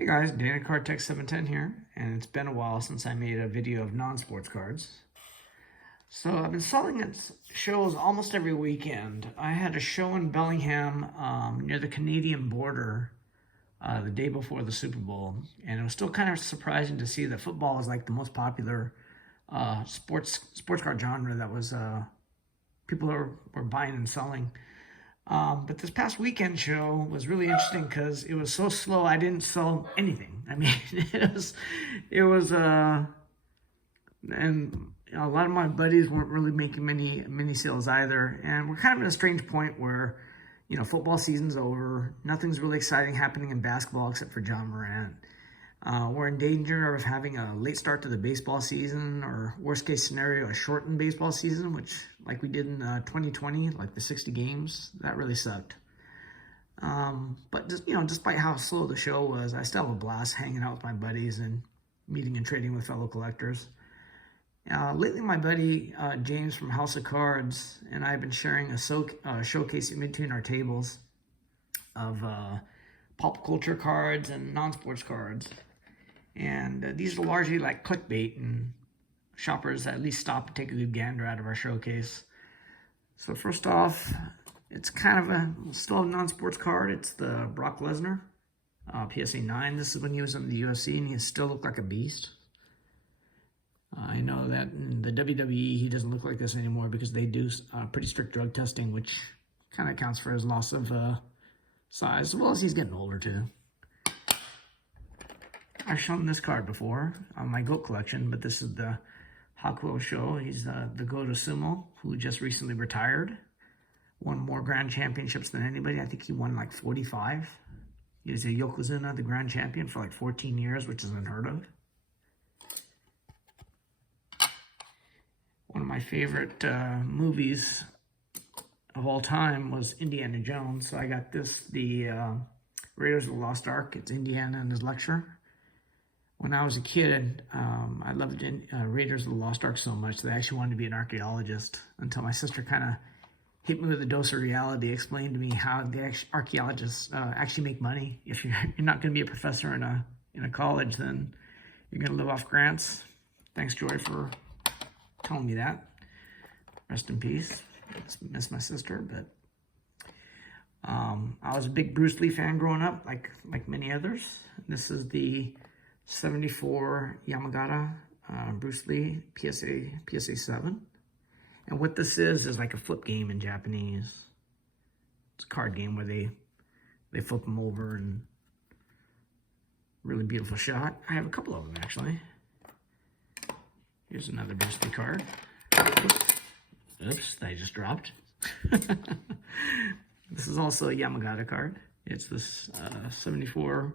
Hey guys, Dana Card Tech 710 here, and it's been a while since I made a video of non-sports cards. So I've been selling at shows almost every weekend. I had a show in Bellingham near the Canadian border the day before the Super Bowl, and it was still kind of surprising to see that football is like the most popular sports card genre that was people were buying and selling. But this past weekend show was really interesting because it was so slow. I didn't sell anything. I mean, and a lot of my buddies weren't really making many sales either. And we're kind of in a strange point where, football season's over. Nothing's really exciting happening in basketball except for John Morant. We're in danger of having a late start to the baseball season, or worst case scenario, a shortened baseball season, which like we did in 2020, like the 60 games, that really sucked. But just, despite how slow the show was, I still have a blast hanging out with my buddies and meeting and trading with fellow collectors. Lately, my buddy James from House of Cards and I have been sharing a showcase in between our tables of pop culture cards and non-sports cards. And these are largely like clickbait, and shoppers at least stop and take a good gander out of our showcase. So first off, it's kind of still a non-sports card. It's the Brock Lesnar PSA 9. This is when he was in the UFC, and he still looked like a beast. I know that in the WWE, he doesn't look like this anymore because they do pretty strict drug testing, which kind of accounts for his loss of size, as well as he's getting older too. I've shown this card before on my GOAT collection, but this is the Hakuo Show. He's the GOAT of sumo, who just recently retired. Won more grand championships than anybody. I think he won like 45. He was a Yokozuna, the grand champion, for like 14 years, which is unheard of. One of my favorite movies of all time was Indiana Jones. So I got the Raiders of the Lost Ark. It's Indiana and his lecture. When I was a kid, I loved Raiders of the Lost Ark so much that I actually wanted to be an archaeologist, until my sister kind of hit me with a dose of reality, explained to me how the archaeologists actually make money. If you're not going to be a professor in a college, then you're going to live off grants. Thanks, Joy, for telling me that. Rest in peace. Miss my sister, but I was a big Bruce Lee fan growing up, like many others. This is the 74 Yamagata Bruce Lee PSA 7. And what this is like a flip game in Japanese. It's a card game where they flip them over, and really beautiful shot. I have a couple of them actually. Here's another Bruce Lee card. Oops, that just dropped. This is also a Yamagata card. It's this 74.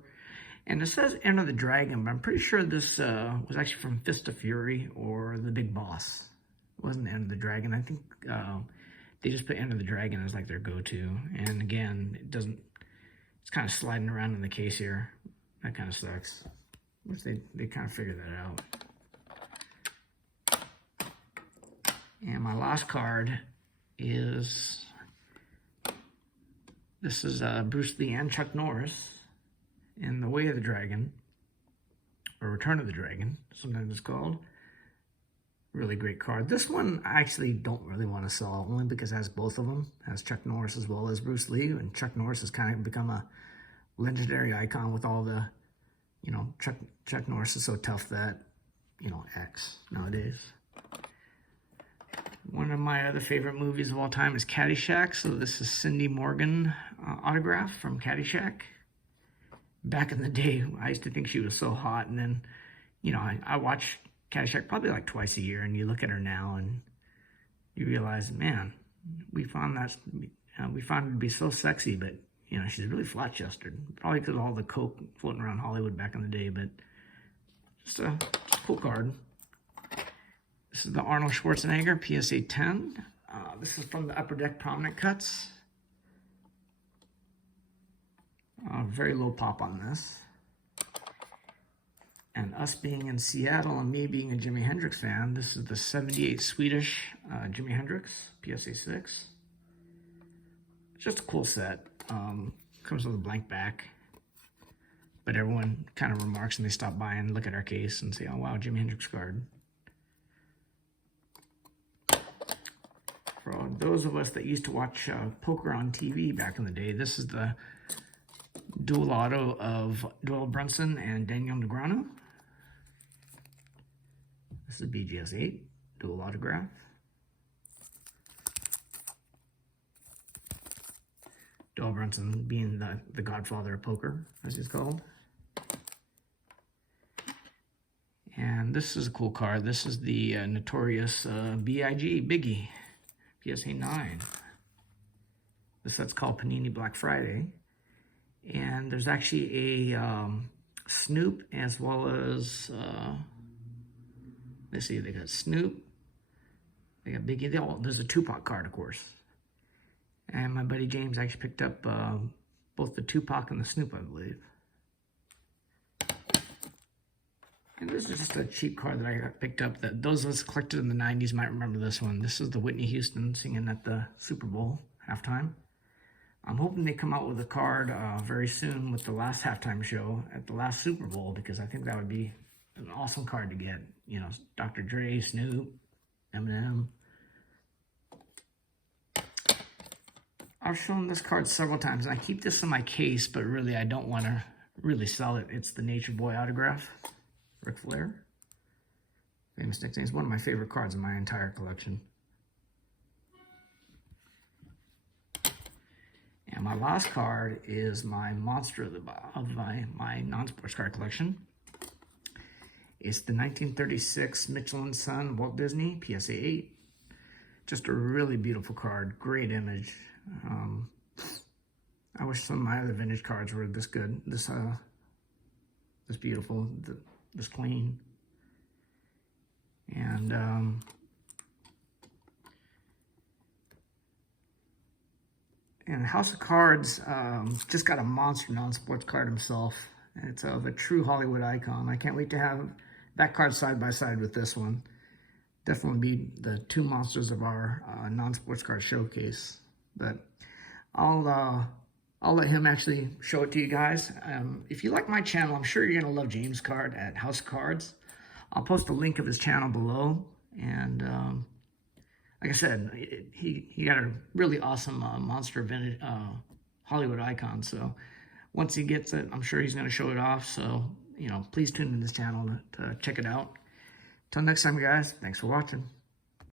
And it says Enter the Dragon, but I'm pretty sure this was actually from Fist of Fury or The Big Boss. It wasn't Enter the Dragon. I think they just put Enter the Dragon as like their go-to. And again, it's kind of sliding around in the case here. That kind of sucks. Which they kind of figured that out. And my last card is, this is Bruce Lee and Chuck Norris in The Way of the Dragon, or Return of the Dragon, sometimes it's called. Really great card. This one I actually don't really want to sell, only because it has both of them. It has Chuck Norris as well as Bruce Lee, and Chuck Norris has kind of become a legendary icon with all the, Chuck Norris is so tough that, X nowadays. One of my other favorite movies of all time is Caddyshack. So this is Cindy Morgan autograph from Caddyshack. Back in the day, I used to think she was so hot. And then, I watch Caddyshack probably like twice a year. And you look at her now and you realize, man, we found her to be so sexy. But, she's really flat-chested. Probably because of all the coke floating around Hollywood back in the day. But just a cool card. This is the Arnold Schwarzenegger PSA 10. This is from the Upper Deck Prominent Cuts. Very low pop on this. And us being in Seattle and me being a Jimi Hendrix fan, this is the 78 Swedish Jimi Hendrix Psa 6. Just a cool set. Comes with a blank back. But everyone kind of remarks and they stop by and look at our case and say, oh, wow, Jimi Hendrix card. For those of us that used to watch poker on TV back in the day, this is the dual auto of Doyle Brunson and Daniel Negreanu. This is BGS 8, dual autograph. Doyle Brunson being the godfather of poker, as he's called. And this is a cool card. This is the notorious B.I.G. Biggie, PSA 9. This set's called Panini Black Friday. And there's actually a Snoop as well as, let's see, they got Snoop, they got Biggie. There's a Tupac card, of course. And my buddy James actually picked up both the Tupac and the Snoop, I believe. And this is just a cheap card that I got picked up. That those of us collected in the 90s might remember this one. This is the Whitney Houston singing at the Super Bowl halftime. I'm hoping they come out with a card very soon with the last halftime show at the last Super Bowl, because I think that would be an awesome card to get. You know, Dr. Dre, Snoop, Eminem. I've shown this card several times, and I keep this in my case, but really I don't want to really sell it. It's the Nature Boy autograph, Ric Flair. Famous nicknames. One of my favorite cards in my entire collection. And my last card is my monster of my non-sports card collection. It's the 1936 Mitchell & Son Walt Disney PSA 8. Just a really beautiful card. Great image. I wish some of my other vintage cards were this good, this beautiful, this clean. And House of Cards just got a monster non-sports card himself. It's of a true Hollywood icon. I can't wait to have that card side by side with this one. Definitely be the two monsters of our non-sports card showcase. But I'll let him actually show it to you guys. If you like my channel, I'm sure you're gonna love James' card at House of Cards. I'll post a link of his channel below. And like I said, he got a really awesome monster vintage Hollywood icon. So once he gets it, I'm sure he's gonna show it off. So, you know, please tune in to this channel to check it out. Till next time, guys, thanks for watching.